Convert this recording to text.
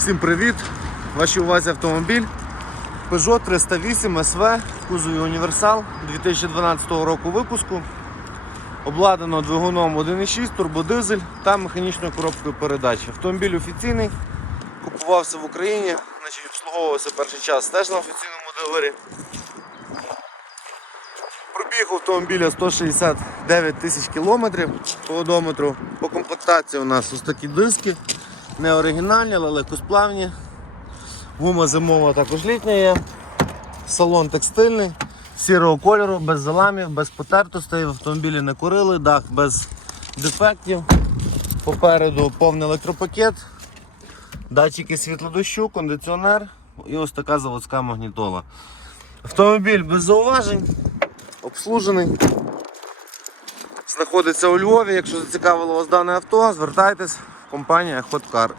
Всім привіт! Вашій увазі автомобіль Peugeot 308 SV кузові універсал 2012 року випуску. Обладнано двигуном 1.6, турбодизель та механічною коробкою передач. Автомобіль офіційний, купувався в Україні, значить обслуговувався перший час теж на офіційному дилері. Пробіг автомобіля 169 тисяч кілометрів по одометру. По комплектації у нас ось такі диски. Не оригінальні, але легкосплавні. Гума зимова також літня є. Салон текстильний, сірого кольору, без заламів, без потертостей. В автомобілі не курили, дах без дефектів. Попереду повний електропакет, датчики світлодощу, кондиціонер і ось така заводська магнітола. Автомобіль без зауважень, обслужений. Знаходиться у Львові. Якщо зацікавило вас дане авто, звертайтесь. Компанія Ходкар.